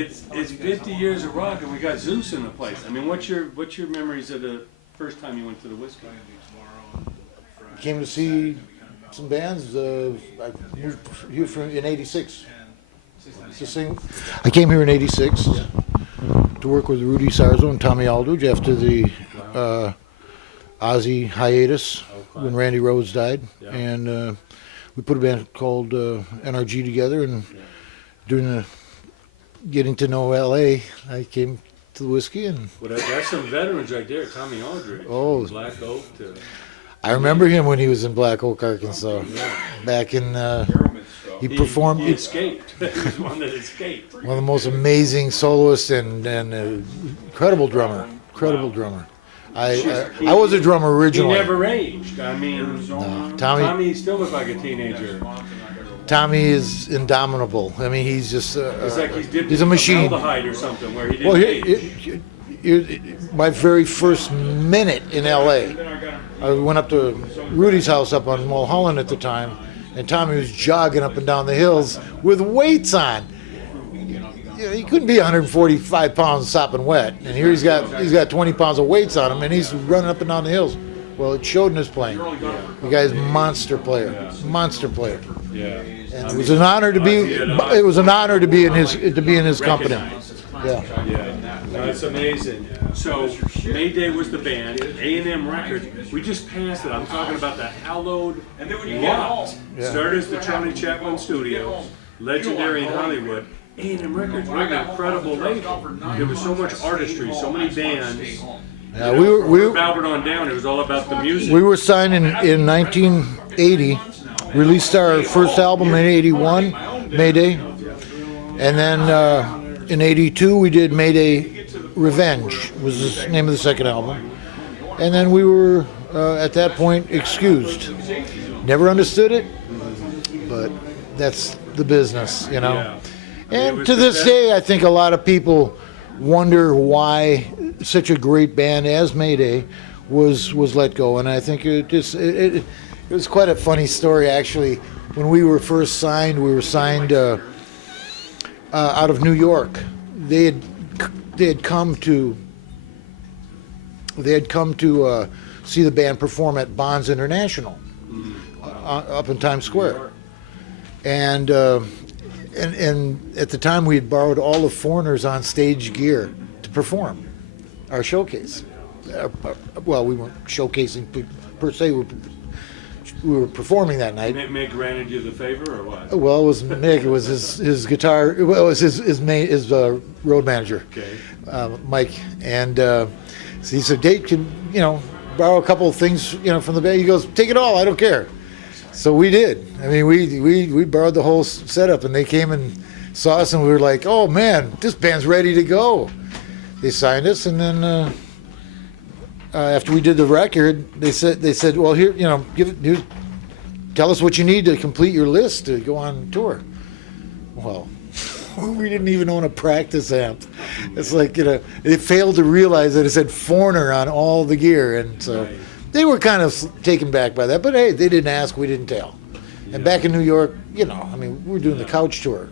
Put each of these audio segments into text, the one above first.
it's 50 years of rock, and we got ZEUS in the place. I mean, what's your memories of the first time you went to the whiskey? Came to see some bands. I moved here in '86. I came here in '86 to work with Rudy Sarzo and Tommy Aldridge after the Ozzy hiatus when Randy Rhoads died, and we put a band called NRG together. And during the getting to know LA, I came to the whiskey, and Well, that's some veterans right there. Tommy Aldridge. Oh. Black Oak to. I remember him when he was in Black Oak, Arkansas. Back in, he performed. He escaped. He was one that escaped. One of the most amazing soloists and incredible drummer. Incredible drummer. I was a drummer originally. He never aged. I mean, No, Tommy still looked like a teenager. Tommy is indomitable. I mean, he's just It's like he's a machine. Formaldehyde or something where he didn't age. My very first minute in LA, I went up to Rudy's house up on Mulholland at the time, and Tommy was jogging up and down the hills with weights on. He couldn't be 145 pounds sopping wet, and here he's got 20 pounds of weights on him, and he's running up and down the hills. Well, it showed in his playing. The guy's a monster player, Yeah. and it was an honor to be. It was an honor to be in his company. Yeah. No, it's amazing. So Mayday was the band. A&M Records. We just passed it. I'm talking about the hallowed lot. Started as the Charlie Chaplin Studios, legendary in Hollywood. A&M Records, what an incredible label. There was so much artistry, so many bands. Yeah, we were Albert on down. It was all about the music. We were signed in 1980, released our first album in '81, Mayday, and then in '82 we did Mayday Revenge, was the name of the second album, and then we were at that point excused. Never understood it, but that's the business, you know. Yeah. And to this day, I think a lot of people wonder why such a great band as Mayday was let go, and I think it was quite a funny story actually. When we were first signed, we were signed out of New York. They had come to see the band perform at Bonds International up in Times Square, and at the time we had borrowed all of Foreigner's on stage gear to perform our showcase. Well, we weren't showcasing per se. We were performing that night. Mick granted you the favor, or what? Well, it was Mick. It was his guitar. Well, it was his road manager, Mike. And so he said, "Dave, can borrow a couple of things from the band?" He goes, "Take it all. I don't care." So we did. I mean, we borrowed the whole setup, and they came and saw us, and we were like, "Oh man, this band's ready to go." They signed us, and then after we did the record, they said, "Well, here, tell us what you need to complete your list to go on tour." Well, we didn't even own a practice amp. It's like they failed to realize that it said Foreigner on all the gear, and so they were kind of taken back by that. But hey, they didn't ask, we didn't tell. And back in New York, we were doing the couch tour.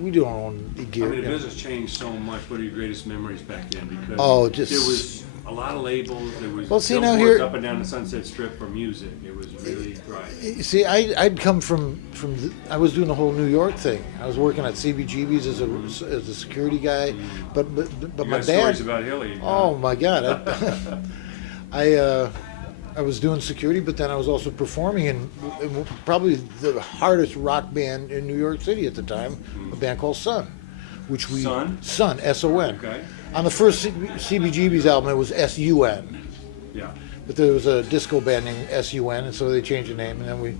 We don't own the gear. I mean, the business changed so much. What are your greatest memories back then? Because there was a lot of labels. There was billboards up and down the Sunset Strip for music. It was really right. See, I'd come from I was doing the whole New York thing. I was working at CBGB's as a security guy, but You my got dad. stories about Hilly. Oh my God! I was doing security, but then I was also performing in probably the hardest rock band in New York City at the time, a band called Sun, which we Sun? Sun S-O-N. Okay. On the first CBGB's album, it was S-U-N. Yeah. But there was a disco band named S-U-N, and so they changed the name, and then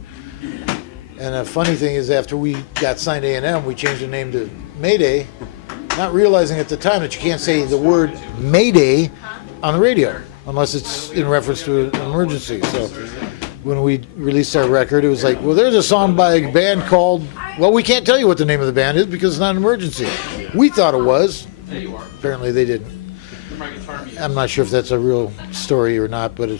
And the funny thing is, after we got signed to A&M, we changed the name to Mayday, not realizing at the time that you can't say the word Mayday on the radio unless it's in reference to an emergency. So when we released our record, it was like, well, there's a song by a band called, well, we can't tell you what the name of the band is because it's not an emergency. We thought it was. Apparently they didn't. I'm not sure if that's a real story or not, but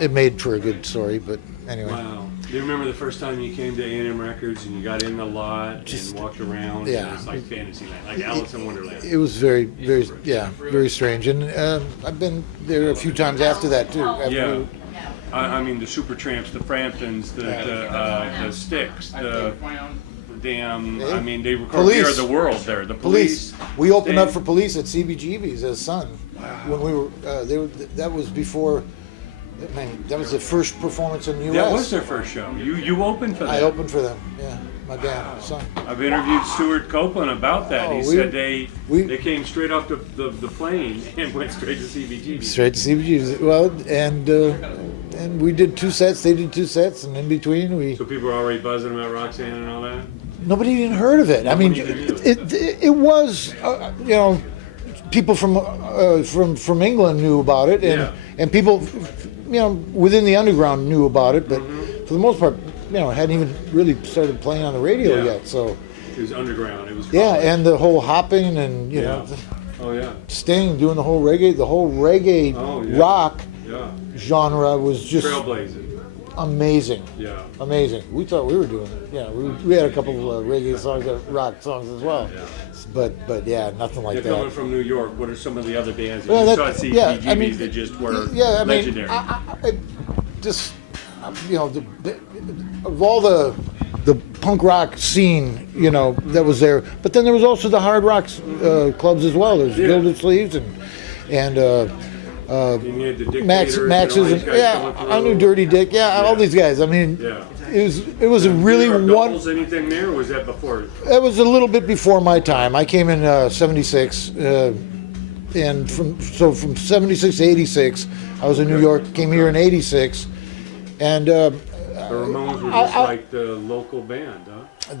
it made for a good story. But anyway. Wow. Do you remember the first time you came to A&M Records and you got in the lot and walked around? Yeah. And it was like Fantasyland, like Alice in Wonderland. It was very, very strange. And I've been there a few times after that too. Yeah. I mean, the Supertramps, the Framptons, the Styx, the damn, I mean, they recorded We Are the World there. The Police. We opened up for Police at CBGB's as Sun. Wow. When we were, that was before. Man, that was the first performance in the U.S. That was their first show. You opened for them. I opened for them. Yeah, my band, Sun. I've interviewed Stuart Copeland about that. He said they came straight off the plane and went straight to CBGB. Straight to CBGB. Well, and we did 2 sets. They did 2 sets, and in between we. So people were already buzzing about Roxanne and all that. Nobody even heard of it. I mean, it was people from England knew about it, and people within the underground knew about it, but for the most part, hadn't even really started playing on the radio yet. So it was underground. It was and the whole hopping and Sting doing the whole reggae rock genre was just trailblazing. Amazing. Yeah. Amazing. We thought we were doing it. Yeah, we had a couple of reggae songs, rock songs as well. Yeah. But yeah, nothing like that. Coming from New York, what are some of the other bands that you saw at CBGB that just were legendary? Of all the punk rock scene, that was there. But then there was also the hard rock clubs as well. There's Gilded Sleeves and Max's and I knew Dirty Dick. All these guys. I mean, it was a really anything there? Or was that before? It was a little bit before my time. I came in '76, and from '76 to '86, I was in New York. Came here in '86, and the Ramones were just like the local band, huh?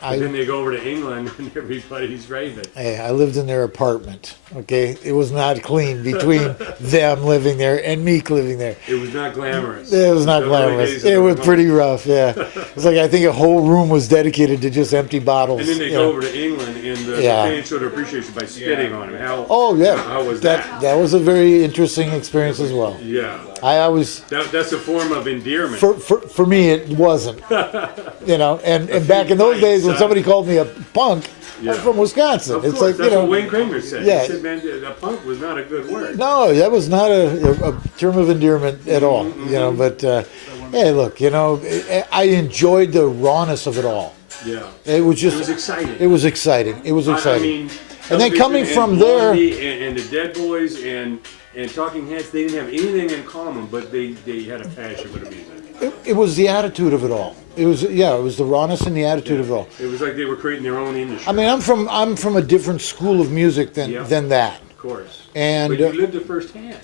But then they go over to England and everybody's raving. Hey, I lived in their apartment, okay? It was not clean between them living there and me living there. It was not glamorous. It was not glamorous. It was pretty rough, yeah. It was like I think a whole room was dedicated to just empty bottles. And then they go over to England and the fans showed their appreciation by spitting on him. How was that? That was a very interesting experience as well. Yeah. I always that's a form of endearment. For me, it wasn't. And back in those days when somebody called me a punk, I'm from Wisconsin. Of course, that's what Wayne Kramer said. Yeah. He said, man, a punk was not a good word. No, that was not a term of endearment at all. But hey, look, I enjoyed the rawness of it all. Yeah. It was exciting. It was exciting. It was exciting. I mean, and then coming from there, and the Dead Boys and Talking Heads, they didn't have anything in common, but they had a passion for the music. It was the attitude of it all. It was the rawness and the attitude of it all. It was like they were creating their own industry. I mean, I'm from a different school of music than that. Of course. And but you lived it firsthand.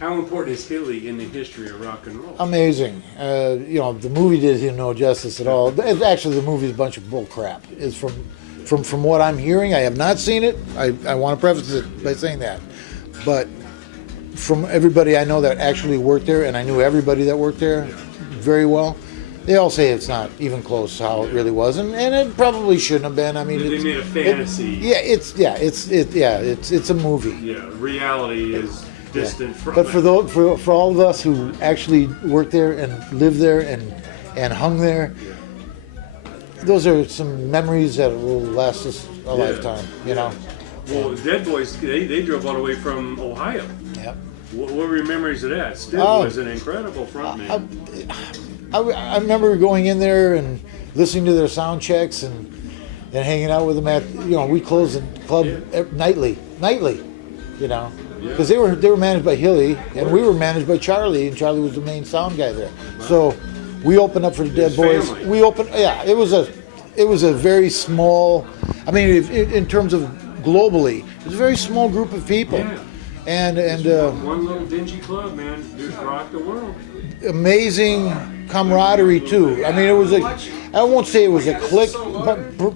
How important is Hilly in the history of rock and roll? Amazing. The movie did him no justice at all. Actually, the movie's a bunch of bull crap. It's from what I'm hearing. I have not seen it. I want to preface it by saying that, but from everybody I know that actually worked there, and I knew everybody that worked there very well, they all say it's not even close to how it really was, and it probably shouldn't have been. I mean, they made a fantasy. It's a movie. Yeah, reality is distant from. But for all of us who actually worked there and lived there and hung there, those are some memories that will last us a lifetime. Well, Dead Boys, they drove all the way from Ohio. Yep. What were your memories of that? Still was an incredible frontman. I remember going in there and listening to their sound checks and hanging out with them at, we closed the club nightly, because they were managed by Hilly and we were managed by Charlie, and Charlie was the main sound guy there. Wow. So we opened up for the Dead Boys. Family. We opened, it was a very small, I mean, in terms of globally, it was a very small group of people. Yeah. And one little dingy club, man, just rocked the world. Amazing camaraderie too. I mean, it was I won't say it was a clique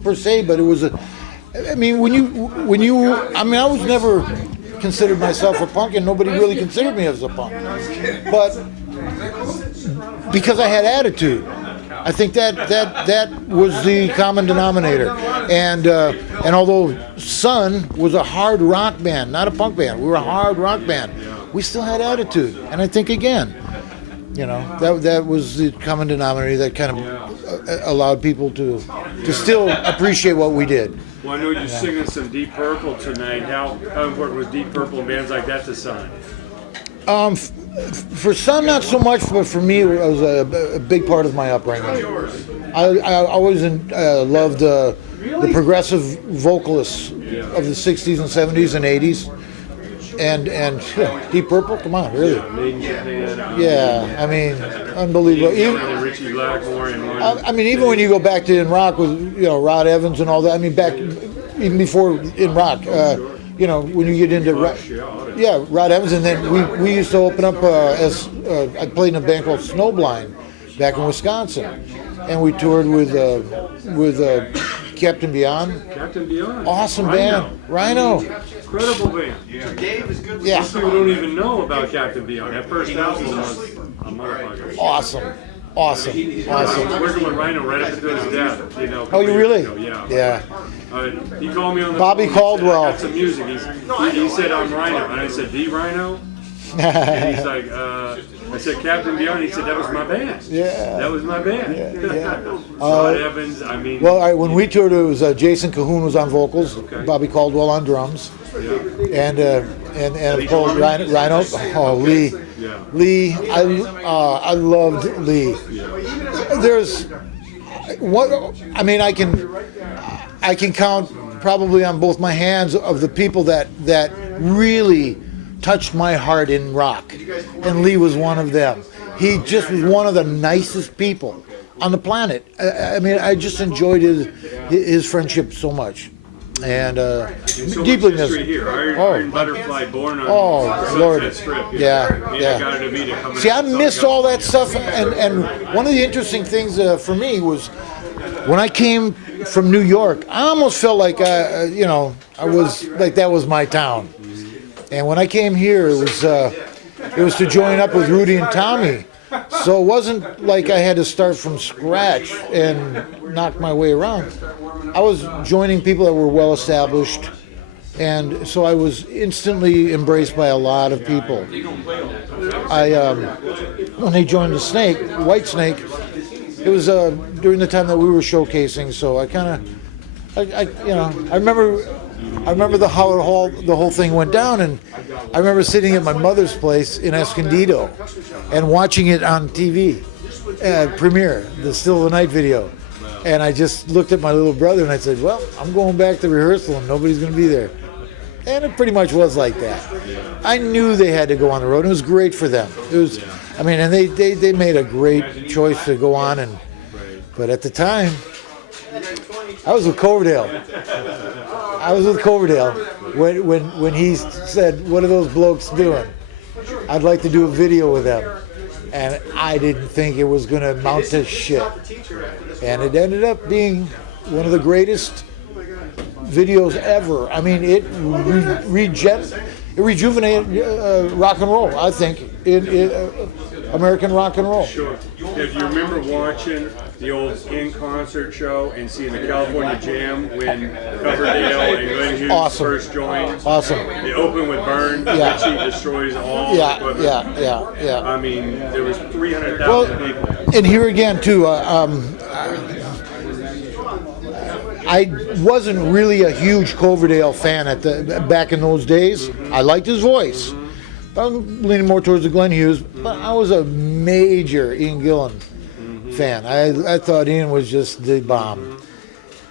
per se, but it was I mean, I was never considered myself a punk, and nobody really considered me as a punk. But because I had attitude, I think that was the common denominator. And although Sun was a hard rock band, not a punk band, we were a hard rock band. we still had attitude. And I think, again, you know, that was the common denominator that kind of allowed people to still appreciate what we did. Well, I know you're singing some Deep Purple tonight. How important was Deep Purple and bands like that to Son? For some, not so much, but for me, it was a big part of my upbringing. I always loved the progressive vocalists of the 60s and 70s and 80s. And Deep Purple, come on, really? Yeah, I mean, unbelievable. Even Richie Blackmore and I mean, even when you go back to In Rock with, you know, Rod Evans and all that. I mean, back even before In Rock, you know, when you get into Rod Evans, and then we used to open up I played in a band called Snowblind back in Wisconsin, and we toured with Captain Beyond. Captain Beyond. Awesome band. Rhino. Incredible band. Yeah. Most people don't even know about Captain Beyond. That first album was a motherfucker. Awesome. I was working with Rhino right up until his death. You know. Oh, you really? Yeah. He called me on the Bobby phone. Caldwell. I got some music. He said, I'm Rhino. And I said, the Rhino? And he's like, I said, Captain Beyond. He said, that was my band. Yeah. That was my band. Yeah. Rod Evans, I mean. Well, when we toured, it was Jason Cahoon was on vocals, Okay. Bobby Caldwell on drums, Yeah. and Paul Rhino. Oh, Lee. Yeah. Lee, I loved Lee. There's what I mean. I can count probably on both my hands of the people that really touched my heart in rock, and Lee was one of them. He just was one of the nicest people on the planet. I mean, I just enjoyed his friendship so much. And so deeply much history missed. here. Iron Butterfly, born on Sunset Lord. Strip. Yeah. Got to be coming See, I out of missed Southern all that stuff, and one of the interesting things for me was when I came from New York, I almost felt like I was like that was my town. And when I came here, it was to join up with Rudy and Tommy. So it wasn't like I had to start from scratch and knock my way around. I was joining people that were well established, and so I was instantly embraced by a lot of people. When they joined the Snake, White Snake, it was during the time that we were showcasing. So I remember the whole thing went down, and I remember sitting at my mother's place in Escondido and watching it on TV, premiere, the Still of the Night video. And I just looked at my little brother and I said, well, I'm going back to rehearsal and nobody's going to be there. And it pretty much was like that. I knew they had to go on the road. It was great for them. It was, I mean, and they made a great choice to go on. But at the time, I was with Coverdale. When he said, what are those blokes doing? I'd like to do a video with them. And I didn't think it was going to amount to shit. And it ended up being one of the greatest videos ever. I mean, it rejuvenated rock and roll, I think, in American rock and roll. Sure. If you remember watching the old in-concert show and seeing the California Jam when Coverdale and Glenn Hughes first joined. Awesome. They opened with Burn, Richie destroys all the equipment. Yeah. I mean, there was 300,000 people. And here again, too, I wasn't really a huge Coverdale fan back in those days. I liked his voice. I'm leaning more towards the Glenn Hughes, but I was a major Ian Gillan fan. I thought Ian was just the bomb.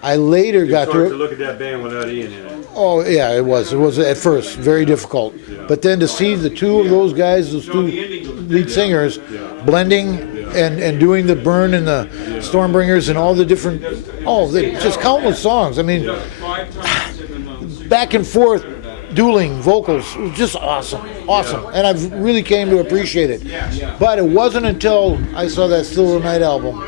I later got to look at that band without Ian in it. Oh yeah, it was. It was at first very difficult, but then to see the two of those guys, those two lead singers, blending and doing the Burn and the Stormbringers and all the different, just countless songs. I mean, back and forth. Dueling vocals, just awesome, and I've really came to appreciate it. But it wasn't until I saw that Still of the Night album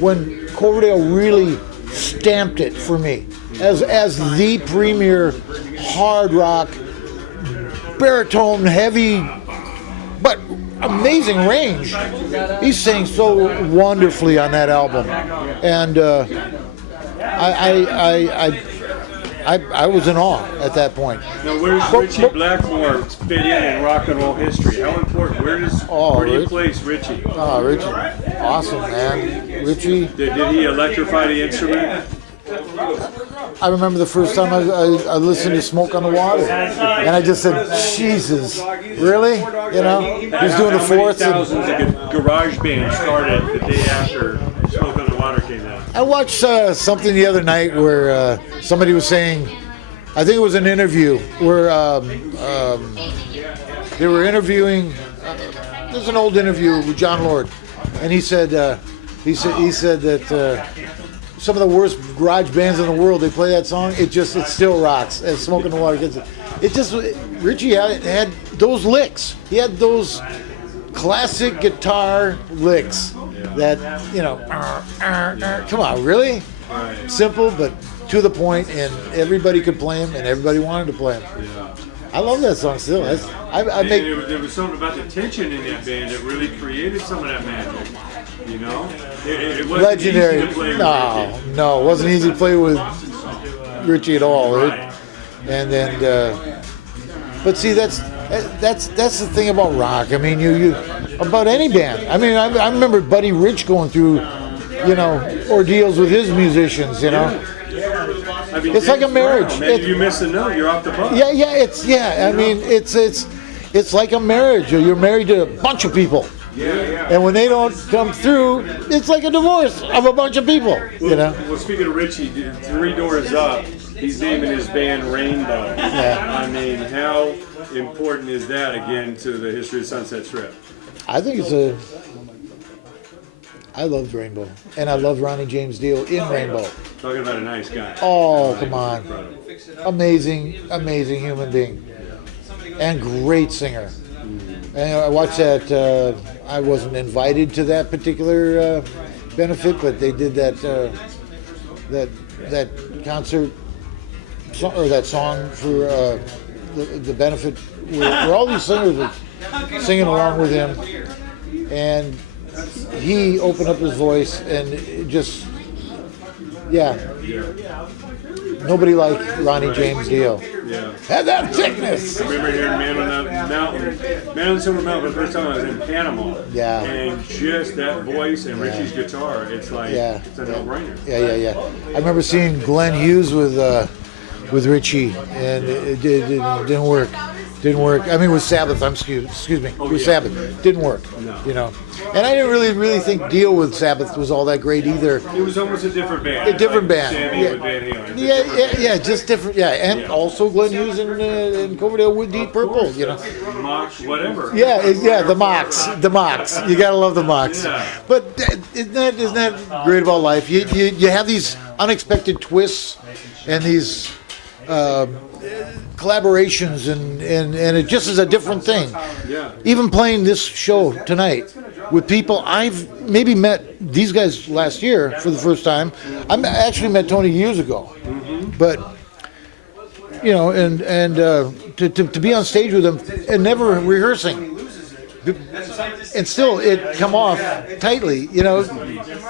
when Coverdale really stamped it for me as the premier hard rock, baritone, heavy, but amazing range. He sang so I was in awe at that point. Now, where does Richie Blackmore fit in rock and roll history? How important? Where do you place Richie? Oh, Richie, awesome, man. Richie. Did he electrify the instrument? I remember the first time I listened to Smoke on the Water, and I just said, Jesus, really? You know, he's doing the fourths. Thousands of garage bands started the day after Smoke on the Water came out. I watched something the other night where somebody was saying, I think it was an interview where they were interviewing. There's an old interview with John Lord, and he said that some of the worst garage bands in the world, they play that song, it still rocks. As Smoke on the Water gets it. It just, Richie had those licks. He had those classic guitar licks that, you know, come on, really? Simple, but to the point, and everybody could play them, and everybody wanted to play them. Yeah. I love that song still. There was something about the tension in that band that really created some of that magic. You know, it wasn't legendary. Easy to play with Richie. No, it wasn't easy to play with Richie at all. Right. But see, that's the thing about rock. I mean, you about any band. I mean, I remember Buddy Rich going through, you know, ordeals with his musicians. You know. I mean, it's like a marriage. Maybe you miss a note, you're off the bus. I mean, it's like a marriage. You're married to a bunch of people. Yeah. And when they don't come through, it's like a divorce of a bunch of people. You know. Well, speaking of Richie, 3 Doors Up, he's naming his band Rainbow. Yeah. I mean, how important is that again to the history of Sunset Strip? I think I loved Rainbow, and I love Ronnie James Dio in Rainbow. Talking about a nice guy. Oh, come on. Amazing human being. And great singer. And I watched that, I wasn't invited to that particular benefit, but they did that concert, or that song for the benefit, where all these singers were singing along with him. And he opened up his voice, and it just, nobody like Ronnie James Dio. Yeah. Had that thickness. I remember hearing Man on the Silver Mountain the first time I was in Panama. Yeah. And just that voice and Richie's guitar, it's like, it's a no-brainer. Yeah. I remember seeing Glenn Hughes with Richie, and it didn't work. Didn't work. I mean, with Sabbath. Excuse me. With Sabbath, didn't work. No. You know, and I didn't really think Dio with Sabbath was all that great either. It was almost a different band. A different band. Sammy with Van Halen. Just different. Yeah, and also Glenn Hughes and Coverdale with Deep Purple. You know. Mox, whatever. The Mox. You gotta love the Mox. Yeah. But isn't that great about life? You have these unexpected twists and these collaborations, and it just is a different thing. Yeah. Even playing this show tonight with people I've maybe met these guys last year for the first time. I actually met Tony years ago, but you know, and to be on stage with them and never rehearsing, and still it come off tightly, you know,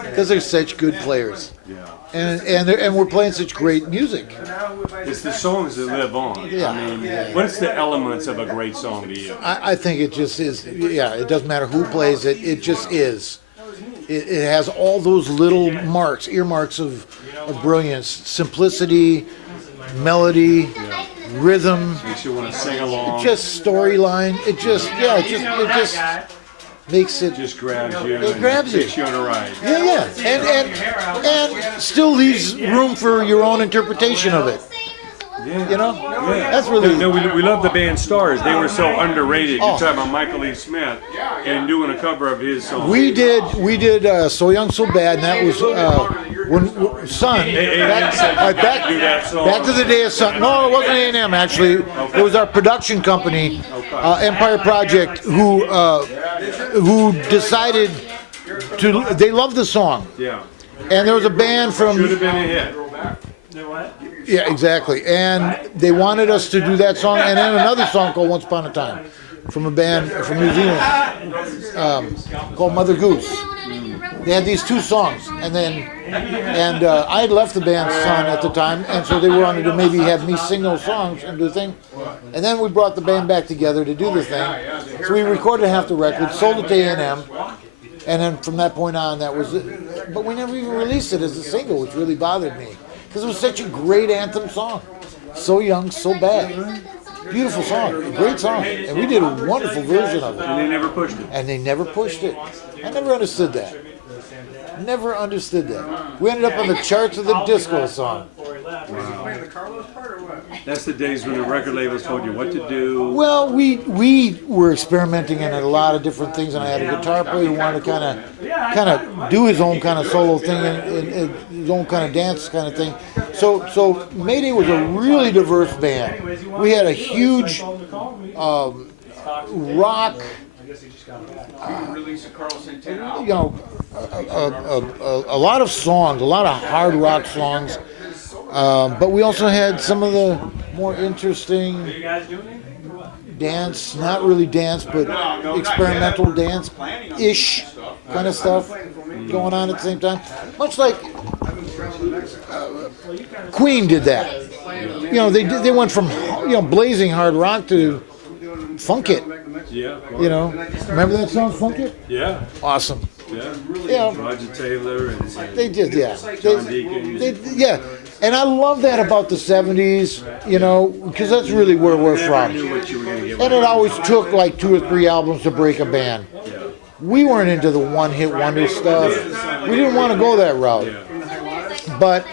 because they're such good players. Yeah. And we're playing such great music. It's the songs that live on. Yeah. I mean, what's the elements of a great song to you? I think it just is. Yeah, it doesn't matter who plays it. It just is. It has all those little marks, earmarks of brilliance, simplicity, melody, rhythm. Makes you want to sing along. Just storyline. It just makes it. Just grabs you. It grabs you. Takes you on a ride. Yeah, and still leaves room for your own interpretation of it. Yeah. You know, Yeah. that's really. No, we love the band Stars. They were so underrated. Oh. You're talking about Michael E. Smith and doing a cover of his song. We did So Young So Bad, and that was when Sun. Back to the Day of Sun. No, it wasn't A&M actually. It was our production company, Empire Project, who decided to. They loved the song. Yeah. And there was a band from. Should have been a hit. Yeah, exactly. And they wanted us to do that song, and then another song called Once Upon a Time, from a band from New Zealand called Mother Goose. They had these two songs, and then And I had left the band Sun at the time, and so they wanted to maybe have me sing those songs and do the thing. And then we brought the band back together to do the thing. So we recorded half the record, sold it to A&M, and then from that point on, that was it. But we never even released it as a single, which really bothered me, because it was such a great anthem song. So Young, So Bad. Beautiful song, a great song. And we did a wonderful version of it. And they never pushed it. And they never pushed it. I never understood that. Never understood that. We ended up on the charts with a disco song. Wow. That's the days when the record labels told you what to do. Well, we were experimenting in a lot of different things, and I had a guitar player who wanted to kind of do his own kind of solo thing and his own kind of dance kind of thing. So Mayday was a really diverse band. We had a huge rock. You know, a lot of songs, a lot of hard rock songs, but we also had some of the more interesting dance, not really dance, but experimental dance-ish kind of stuff going on at the same time. Much like Queen did that. You know, they went from blazing hard rock to funk it. Yeah. You know, remember that song, Funk It? Yeah. Awesome. Yeah. Yeah. Roger Taylor and They just, yeah. John Deacon. Yeah. And I love that about the 70s, you know, because that's really where we're from. Knew what you were gonna get. And it always took like 2 or 3 albums to break a band. Yeah. We weren't into the one-hit wonder stuff. We didn't want to go that route. But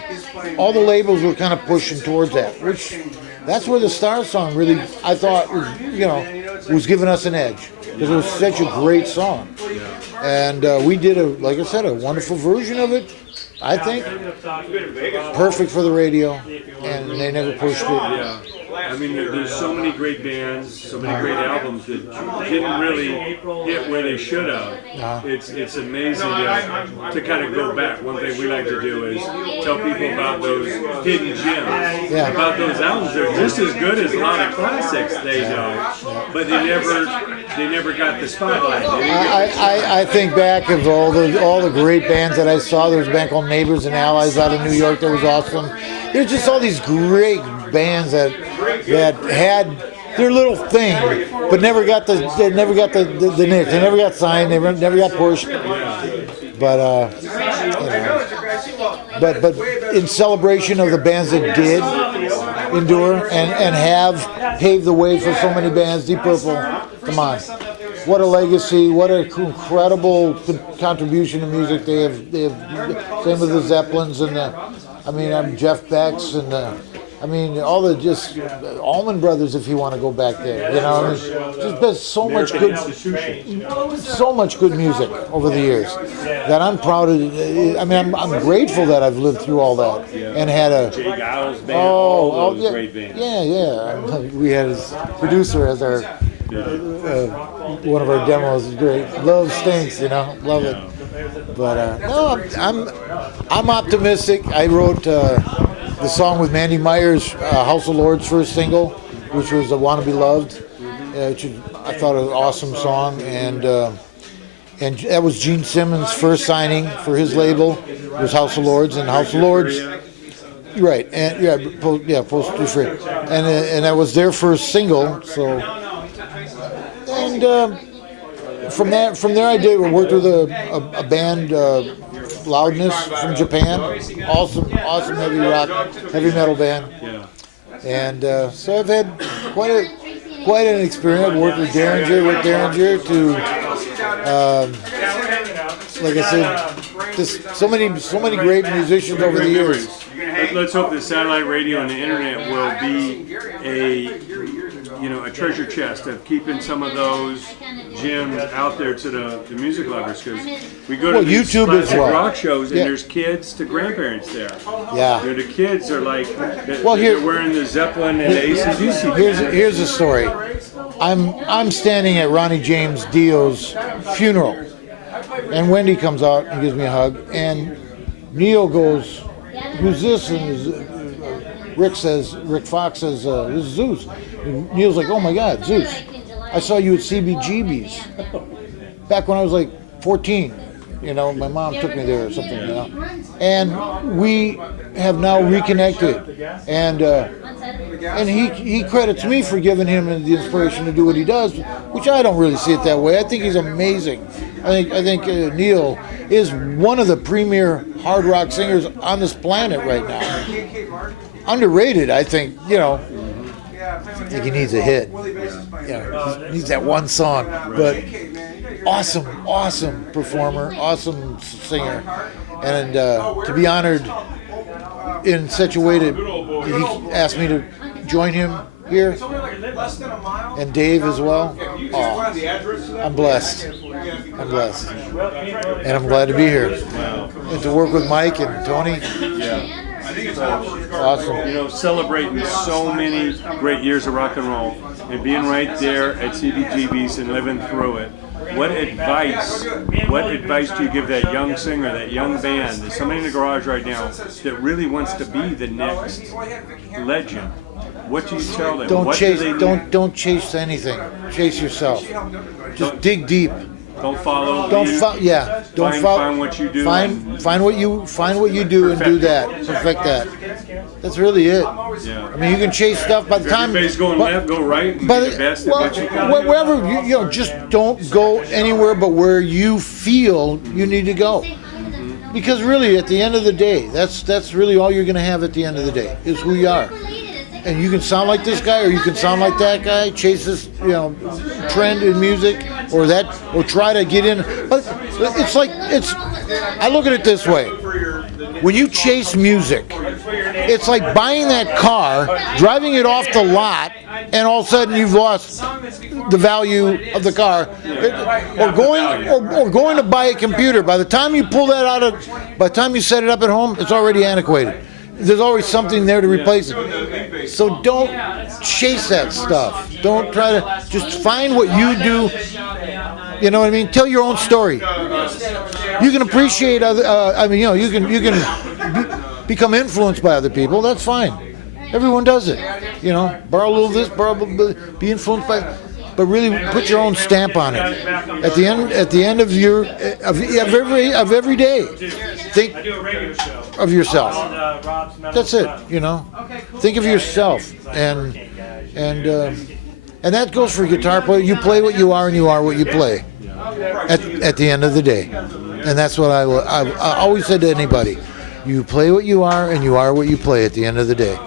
all the labels were kind of pushing towards that, which that's where the Star song really, I thought, was giving us an edge, because it was such a great song. And we did, like I said, a wonderful version of it, I think. Perfect for the radio, and they never pushed it. Yeah. I mean, there's so many great bands, so many great albums that didn't really hit where they should have. It's amazing to kind of go back. One thing we like to do is tell people about those hidden gems, about those albums. They're just as good as a lot of classics they know, but they never got the spotlight. I think back of all the great bands that I saw. There was a band called Neighbors and Allies out of New York that was awesome. There's just all these great bands that had their little thing, but never got the niche. They never got signed. They never got pushed. But but in celebration of the bands that did endure and have paved the way for so many bands, Deep Purple, come on. What a legacy, what an incredible contribution to music they have. Same with the Zeppelins and Jeff Beck's and all the just Allman Brothers, if you want to go back there. You know, there's been so much good music over the years that I'm proud of. I'm grateful that I've lived through all that and had a Jay Giles band, all those great bands. Yeah. We had his producer as our one of our demos is great. Love Stinks, love it. But no, I'm optimistic. I wrote the song with Mandy Meyer's House of Lords first single, which was "I Want to Be Loved," which I thought was an awesome song, and that was Gene Simmons' first signing for his label. It was House of Lords, and House of Lords. Right, and Post Too Free, and that was their first single. So, and from there I worked with a band, Loudness from Japan, awesome heavy metal band. Yeah. And so I've had quite an experience. I've worked with Rick Derringer to, like I said, just so many great musicians over the years. Let's hope that satellite radio and the internet will be a treasure chest of keeping some of those gems out there to the music lovers, because we go to these YouTube as well. rock shows and there's kids to grandparents there. Yeah. The kids are like, they're wearing the Zeppelin and the AC/DC. Here's the story. I'm standing at Ronnie James Dio's funeral, and Wendy comes out and gives me a hug, and Neil goes, "Who's this?" And Rick Fox says, "This is Zeus." And Neil's like, "Oh my God, Zeus! I saw you at CBGB's back when I was like 14." You know, my mom took me there or something. You know, and we have now reconnected, and he credits me for giving him the inspiration to do what he does, which I don't really see it that way. I think he's amazing. I think Neil is one of the premier hard rock singers on this planet right now. Underrated, I think. You know, I think he needs a hit. You know, he needs that one song, but awesome performer, awesome singer, and to be honored in such a way that he asked me to join him here, and Dave as well. Oh, I'm blessed. And I'm glad to be here and to work with Mike and Tony. Awesome. You know, celebrating so many great years of rock and roll and being right there at CBGB's and living through it. What advice do you give that young singer, that young band, there's somebody in the garage right now that really wants to be the next legend? What do you tell them? Don't chase anything. Chase yourself. Just dig deep. Don't follow. Find what you do. Find what you do and do that. Perfect that. That's really it. Yeah. I mean, you can chase stuff by the time. Everybody's going left, go right, and be the best at what you can. Wherever you know, just don't go anywhere but where you feel you need to go. Because really, at the end of the day, that's really all you're going to have at the end of the day is who you are. And you can sound like this guy, or you can sound like that guy. Chase this, you know, trend in music, or try to get in. But it's like I look at it this way: when you chase music, it's like buying that car, driving it off the lot, and all of a sudden you've lost the value of the car. Or going to buy a computer. By the time you pull that by the time you set it up at home, it's already antiquated. There's always something there to replace it. So don't chase that stuff. Don't try to, just find what you do. You know what I mean? Tell your own story. You can appreciate other. You can become influenced by other people. That's fine. Everyone does it. You know, borrow a little of this, be influenced by. But really put your own stamp on it. At the end of every day, think of yourself. That's it. You know, think of yourself, and that goes for guitar player. You play what you are, and you are what you play. At the end of the day, and that's what I always said to anybody: you play what you are, and you are what you play. At the end of the day.